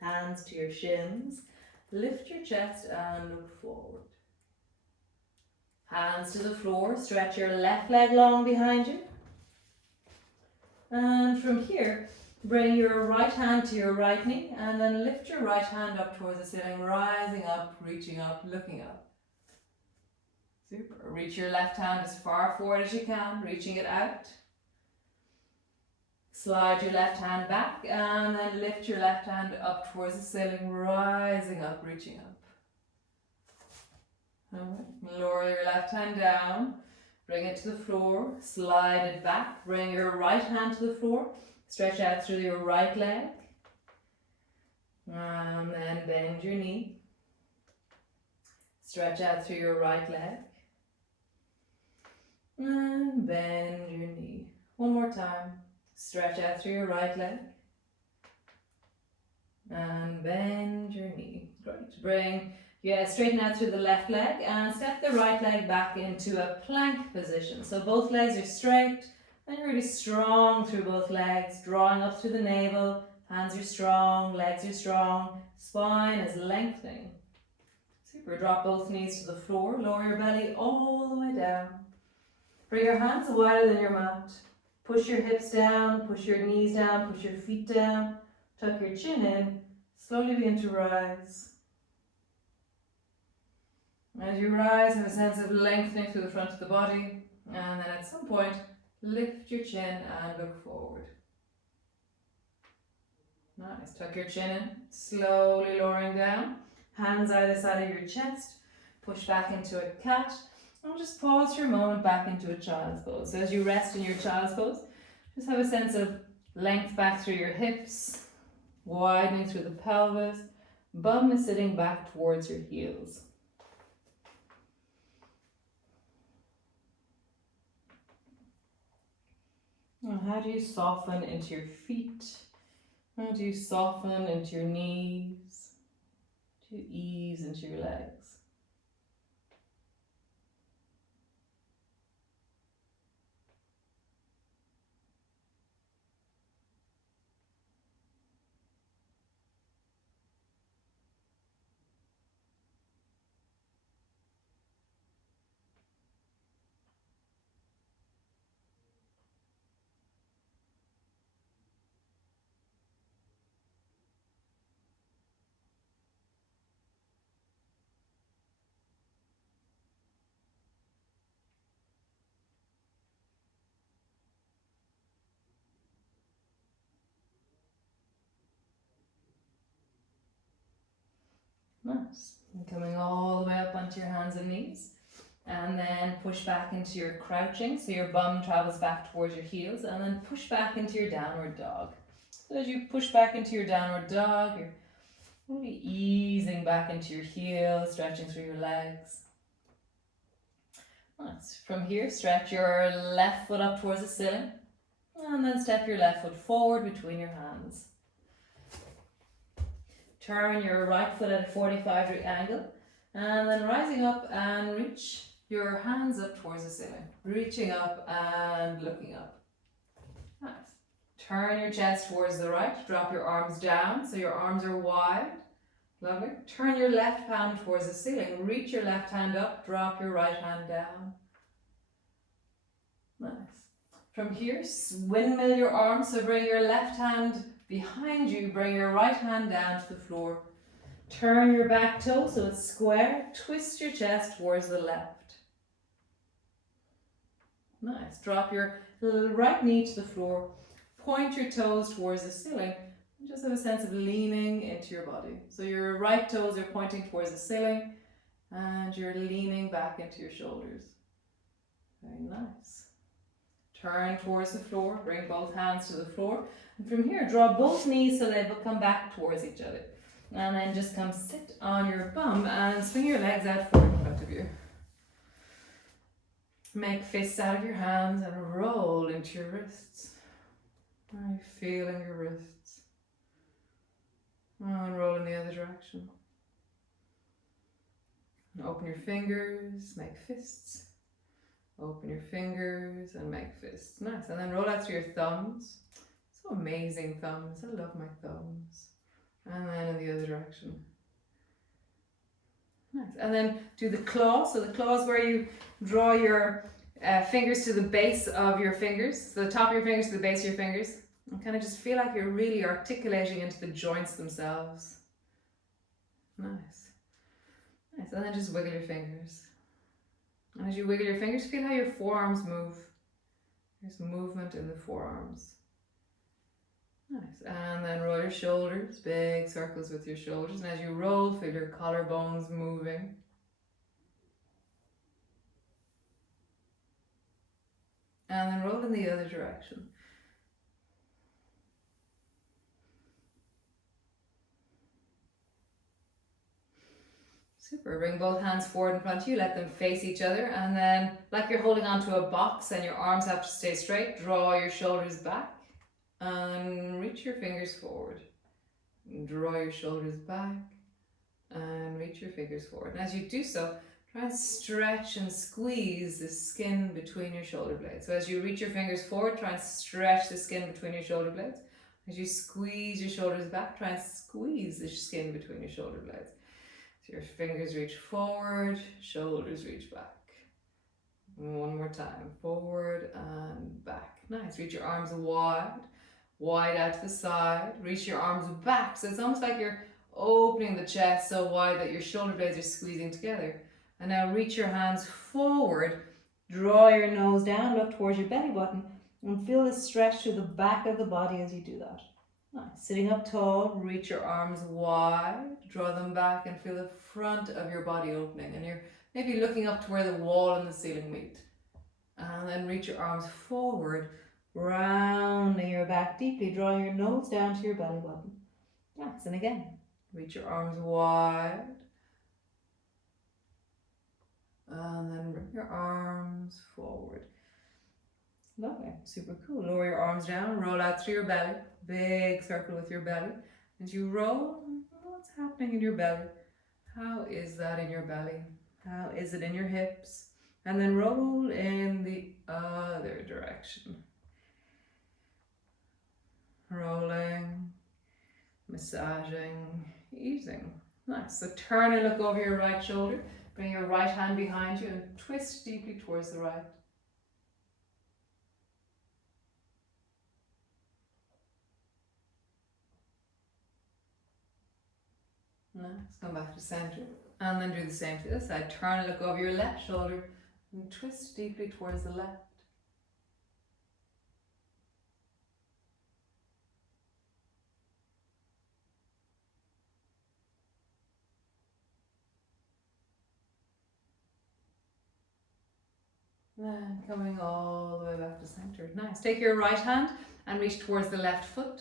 hands to your shins. Lift your chest and look forward. Hands to the floor, stretch your left leg long behind you. And from here, bring your right hand to your right knee and then lift your right hand up towards the ceiling, rising up, reaching up, looking up. Super. Reach your left hand as far forward as you can, reaching it out. Slide your left hand back and then lift your left hand up towards the ceiling, rising up, reaching up. Alright, lower your left hand down, bring it to the floor, slide it back, bring your right hand to the floor, stretch out through your right leg, and then bend your knee, stretch out through your right leg, and bend your knee. One more time, stretch out through your right leg, and bend your knee. Great, straighten out through the left leg and step the right leg back into a plank position. So both legs are straight and you're really strong through both legs, drawing up through the navel. Hands are strong, legs are strong, spine is lengthening. Super. Drop both knees to the floor, lower your belly all the way down. Bring your hands wider than your mat. Push your hips down, push your knees down, push your feet down. Tuck your chin in, slowly begin to rise. As you rise, have a sense of lengthening through the front of the body, and then at some point, lift your chin and look forward. Nice. Tuck your chin in, slowly lowering down. Hands either side of your chest. Push back into a cat, and just pause for a moment back into a child's pose. So as you rest in your child's pose, just have a sense of length back through your hips, widening through the pelvis. Bum is sitting back towards your heels. Now, how do you soften into your feet? How do you soften into your knees? Do you ease into your legs? Nice. And coming all the way up onto your hands and knees. And then push back into your crouching, so your bum travels back towards your heels, and then push back into your downward dog. So as you push back into your downward dog, you're really easing back into your heels, stretching through your legs. Nice. From here, stretch your left foot up towards the ceiling, and then step your left foot forward between your hands. Turn your right foot at a 45-degree angle, and then rising up and reach your hands up towards the ceiling. Reaching up and looking up. Nice. Turn your chest towards the right, drop your arms down so your arms are wide. Lovely. Turn your left palm towards the ceiling, reach your left hand up, drop your right hand down. Nice. From here, windmill your arms, so bring your left hand behind you, bring your right hand down to the floor. Turn your back toe so it's square, twist your chest towards the left. Nice. Drop your right knee to the floor, point your toes towards the ceiling, and just have a sense of leaning into your body. So your right toes are pointing towards the ceiling, and you're leaning back into your shoulders. Very nice. Turn towards the floor, bring both hands to the floor, and from here draw both knees so they will come back towards each other. And then just come sit on your bum and swing your legs out forward in front of you. Make fists out of your hands and roll into your wrists. Are you feeling your wrists? And roll in the other direction. Open your fingers, make fists. Open your fingers and make fists. Nice. And then roll out through your thumbs. So amazing thumbs. I love my thumbs. And then in the other direction. Nice. And then do the claw. So the claw is where you draw your fingers to the base of your fingers. So the top of your fingers to the base of your fingers. And kind of just feel like you're really articulating into the joints themselves. Nice. Nice. And then just wiggle your fingers. And as you wiggle your fingers, feel how your forearms move. There's movement in the forearms. Nice. And then roll your shoulders, big circles with your shoulders. And as you roll, feel your collarbones moving. And then roll in the other direction. Super. Bring both hands forward in front of you, let them face each other, and then like you're holding onto a box and your arms have to stay straight, draw your shoulders back and reach your fingers forward. Draw your shoulders back and reach your fingers forward. And as you do so, try and stretch and squeeze the skin between your shoulder blades. So as you reach your fingers forward, try and stretch the skin between your shoulder blades. As you squeeze your shoulders back, try and squeeze the skin between your shoulder blades. So your fingers reach forward, shoulders reach back. One more time, forward and back. Nice. Reach your arms wide, wide out to the side. Reach your arms back. So it's almost like you're opening the chest so wide that your shoulder blades are squeezing together. And now reach your hands forward, draw your nose down, look towards your belly button, and feel the stretch through the back of the body as you do that. Nice. Sitting up tall, reach your arms wide, draw them back and feel the front of your body opening. And you're maybe looking up to where the wall and the ceiling meet. And then reach your arms forward, rounding your back deeply, draw your nose down to your belly button. Nice. And again, reach your arms wide. And then bring your arms forward. Lovely, super cool. Lower your arms down, roll out through your belly. Big circle with your belly. As you roll, what's happening in your belly? How is that in your belly? How is it in your hips? And then roll in the other direction. Rolling, massaging, easing. Nice. So turn and look over your right shoulder. Bring your right hand behind you and twist deeply towards the right. Nice. Come back to center. And then do the same to this side. Turn and look over your left shoulder and twist deeply towards the left. Then coming all the way back to center. Nice. Take your right hand and reach towards the left foot.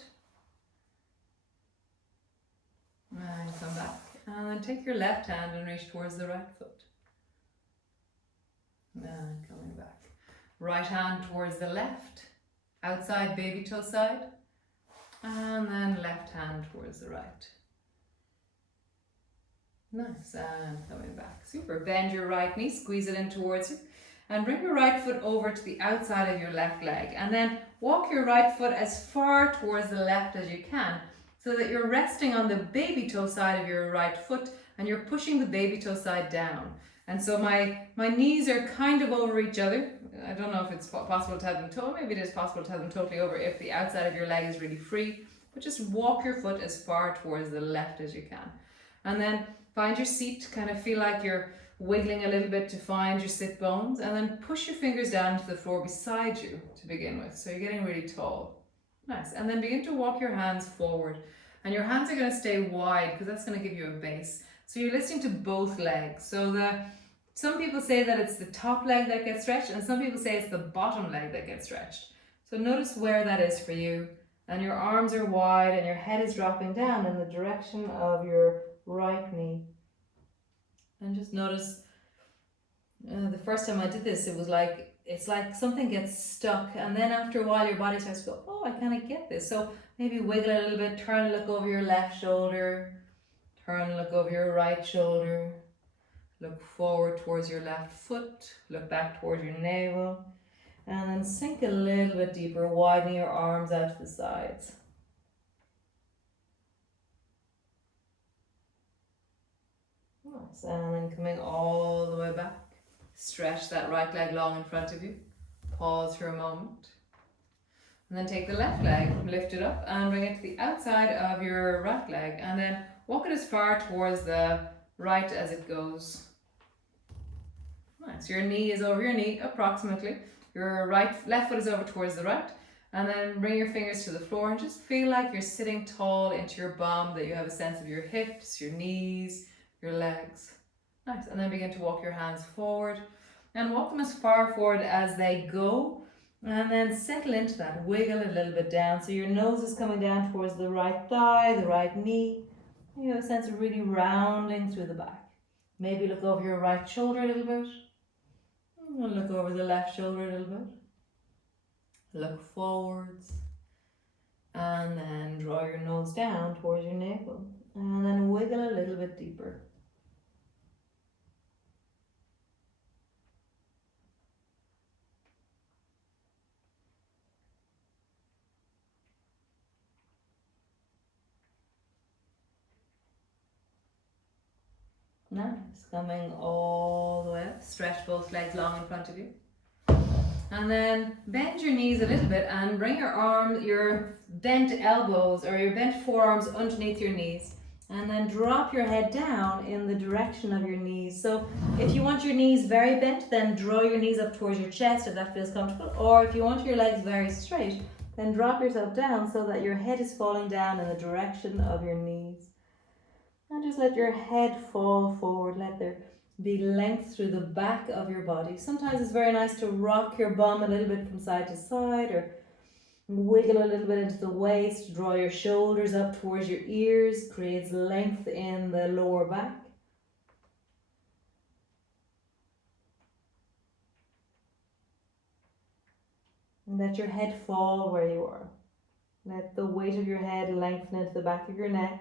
And come back. And then take your left hand and reach towards the right foot. And coming back. Right hand towards the left, outside baby toe side. And then left hand towards the right. Nice, and coming back. Super. Bend your right knee, squeeze it in towards you, and bring your right foot over to the outside of your left leg. And then walk your right foot as far towards the left as you can, so that you're resting on the baby toe side of your right foot, and you're pushing the baby toe side down. And so my knees are kind of over each other. I don't know if it's possible to have them maybe it is possible to have them totally over if the outside of your leg is really free, but just walk your foot as far towards the left as you can. And then find your seat, kind of feel like you're wiggling a little bit to find your sit bones, and then push your fingers down to the floor beside you to begin with. So you're getting really tall. Nice. And then begin to walk your hands forward. And your hands are going to stay wide because that's going to give you a base. So you're listening to both legs. So some people say that it's the top leg that gets stretched, and some people say it's the bottom leg that gets stretched. So notice where that is for you. And your arms are wide and your head is dropping down in the direction of your right knee. And just notice, the first time I did this, it's like something gets stuck, and then after a while your body starts to go, oh, I kind of get this. So maybe wiggle a little bit, turn and look over your left shoulder, turn and look over your right shoulder, look forward towards your left foot, look back towards your navel, and then sink a little bit deeper, widening your arms out to the sides. Nice. And then coming all the way back, stretch that right leg long in front of you, pause for a moment, and then take the left leg, lift it up and bring it to the outside of your right leg, and then walk it as far towards the right as it goes. Nice. Your knee is over your knee approximately. Your left foot is over towards the right, and then bring your fingers to the floor and just feel like you're sitting tall into your bum, that you have a sense of your hips, your knees, your legs. Nice. And then begin to walk your hands forward and walk them as far forward as they go, and then settle into that. Wiggle a little bit down so your nose is coming down towards the right thigh, the right knee. You have a sense of really rounding through the back. Maybe look over your right shoulder a little bit. And look over the left shoulder a little bit. Look forwards. And then draw your nose down towards your navel. And then wiggle a little bit deeper. Nice. Coming all the way up. Stretch both legs long in front of you. And then bend your knees a little bit and bring your bent elbows or your bent forearms underneath your knees. And then drop your head down in the direction of your knees. So if you want your knees very bent, then draw your knees up towards your chest if that feels comfortable. Or if you want your legs very straight, then drop yourself down so that your head is falling down in the direction of your knees. And just let your head fall forward. Let there be length through the back of your body. Sometimes it's very nice to rock your bum a little bit from side to side, or wiggle a little bit into the waist. Draw your shoulders up towards your ears. Creates length in the lower back. And let your head fall where you are. Let the weight of your head lengthen into the back of your neck.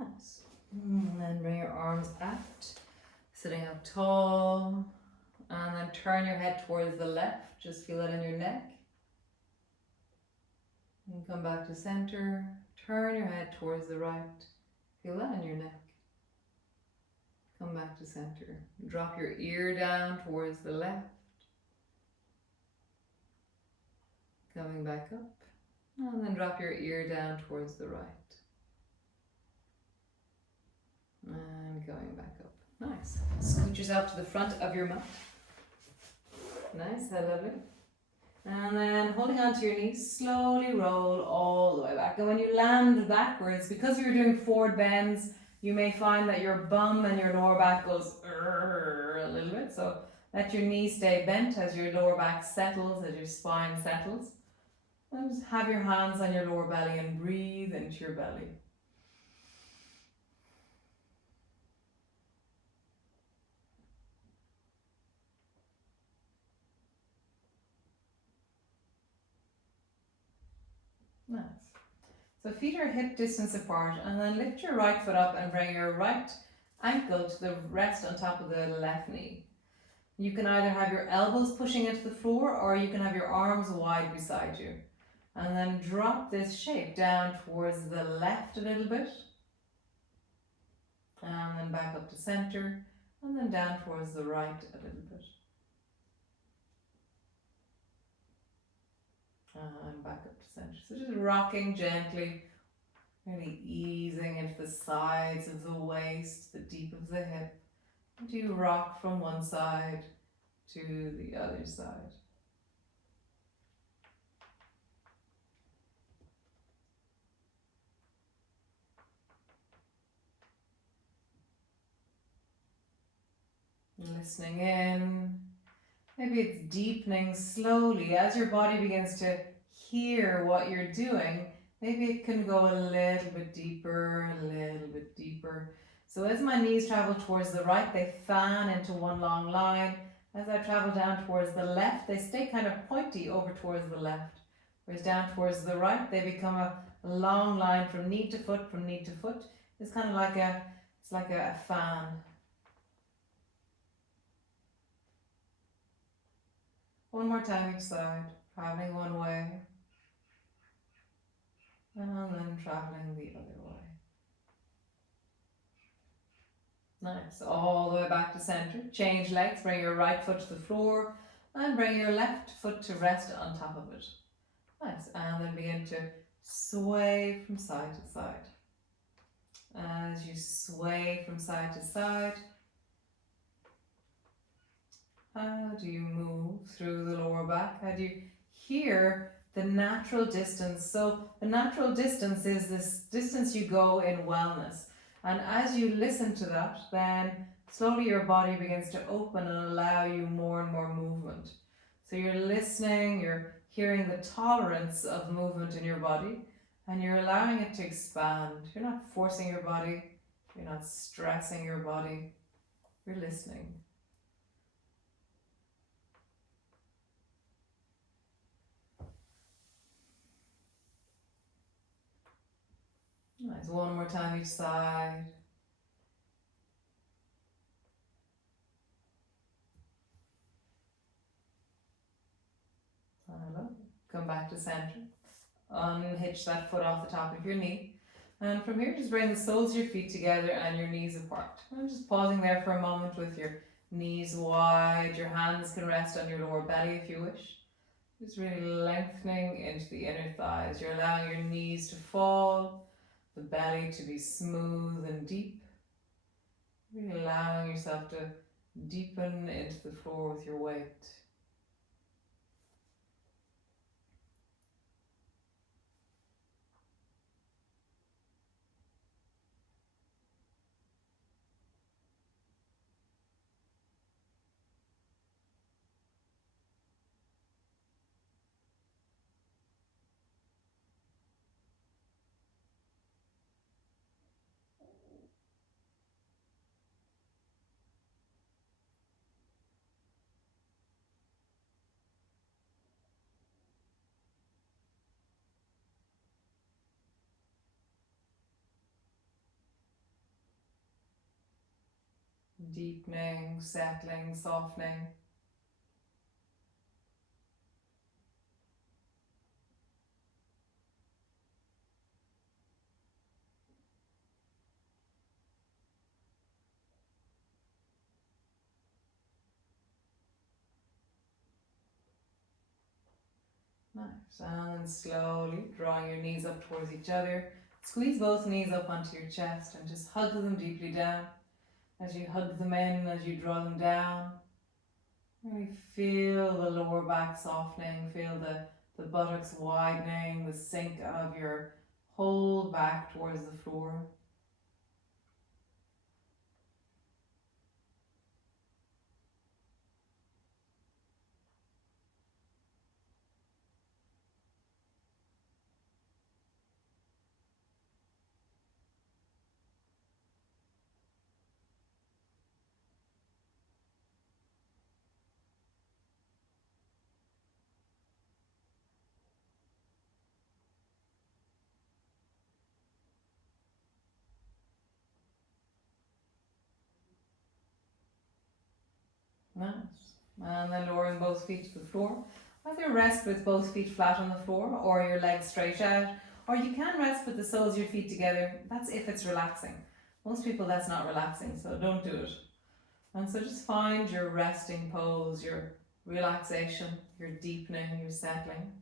Nice. And then bring your arms out, sitting up tall, and then turn your head towards the left. Just feel it in your neck. And come back to center. Turn your head towards the right. Feel that in your neck. Come back to center. Drop your ear down towards the left. Coming back up. And then drop your ear down towards the right. And going back up. Nice. Scoot yourself to the front of your mat. Nice, how lovely. And then holding onto your knees, slowly roll all the way back. And when you land backwards, because you're doing forward bends, You may find that your bum and your lower back goes a little bit, so let your knees stay bent as your lower back settles, as your spine settles. And just have your hands on your lower belly and breathe into your belly. Nice. So feet are hip distance apart, and then lift your right foot up and bring your right ankle to the rest on top of the left knee. You can either have your elbows pushing into the floor, or you can have your arms wide beside you. And then drop this shape down towards the left a little bit, and then back up to center, and then down towards the right a little bit. And back up to center. So just rocking gently, really easing into the sides of the waist, the deep of the hip. And you rock from one side to the other side. Listening in. Maybe it's deepening slowly as your body begins to hear what you're doing. Maybe it can go a little bit deeper, a little bit deeper. So as my knees travel towards the right, they fan into one long line. As I travel down towards the left, they stay kind of pointy over towards the left. Whereas down towards the right, they become a long line from knee to foot, from knee to foot. It's kind of like a fan. One more time each side, traveling one way, and then traveling the other way. Nice, all the way back to center. Change legs, bring your right foot to the floor, and bring your left foot to rest on top of it. Nice, and then begin to sway from side to side. As you sway from side to side, how do you move through the lower back? How do you hear the natural distance? So the natural distance is this distance you go in wellness. And as you listen to that, then slowly your body begins to open and allow you more and more movement. So you're listening, you're hearing the tolerance of movement in your body, and you're allowing it to expand. You're not forcing your body, you're not stressing your body, you're listening. Nice, one more time each side. Come back to center. Unhitch that foot off the top of your knee. And from here, just bring the soles of your feet together and your knees apart. I'm just pausing there for a moment with your knees wide. Your hands can rest on your lower belly if you wish. Just really lengthening into the inner thighs. You're allowing your knees to fall, the belly to be smooth and deep. Really allowing yourself to deepen into the floor with your weight. Deepening, settling, softening. Nice. And slowly drawing your knees up towards each other. Squeeze both knees up onto your chest and just hug them deeply down. As you hug them in, as you draw them down, really feel the lower back softening, feel the buttocks widening, the sink of your whole back towards the floor. Nice. And then lowering both feet to the floor. Either rest with both feet flat on the floor or your legs straight out, or you can rest with the soles of your feet together. That's if it's relaxing. Most people that's not relaxing, so don't do it. And so just find your resting pose, your relaxation, your deepening, your settling.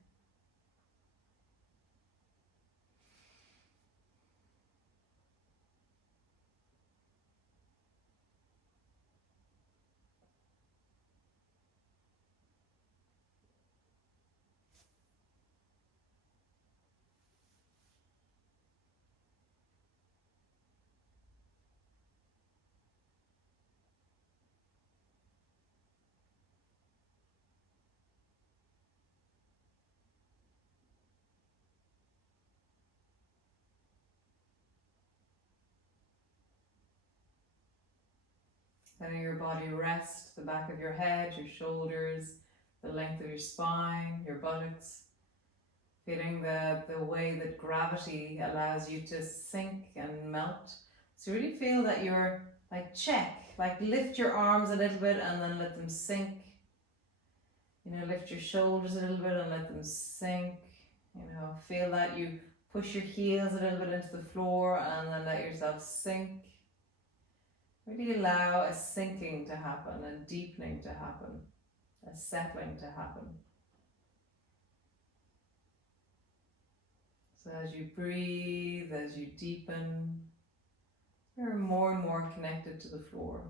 Letting your body rest, the back of your head, your shoulders, the length of your spine, your buttocks. Feeling the way that gravity allows you to sink and melt. So really feel that you're like lift your arms a little bit and then let them sink. Lift your shoulders a little bit and let them sink. Feel that you push your heels a little bit into the floor and then let yourself sink. Really allow a sinking to happen, a deepening to happen, a settling to happen. So as you breathe, as you deepen, you're more and more connected to the floor.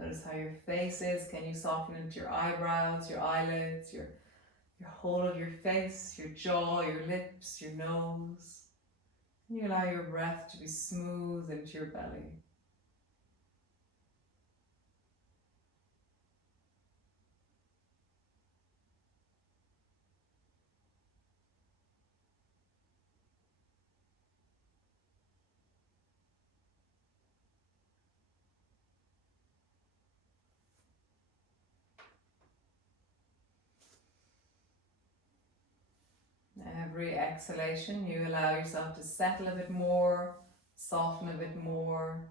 Notice how your face is. Can you soften into your eyebrows, your eyelids, your whole of your face, your jaw, your lips, your nose? You allow your breath to be smooth into your belly. Every exhalation, you allow yourself to settle a bit more, soften a bit more.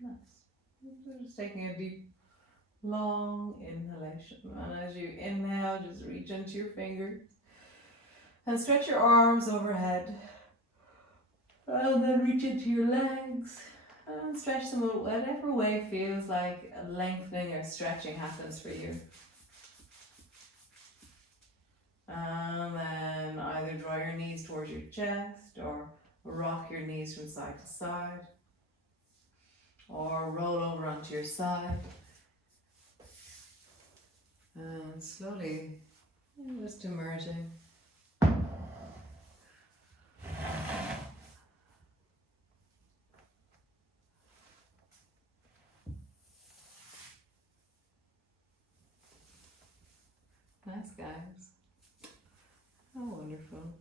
Nice. So just taking a deep, long inhalation. And as you inhale, just reach into your fingers and stretch your arms overhead. And then reach into your legs and stretch them whatever way feels like a lengthening or stretching happens for you. And then either draw your knees towards your chest or rock your knees from side to side or roll over onto your side. And slowly just emerging. Nice, guys. How wonderful.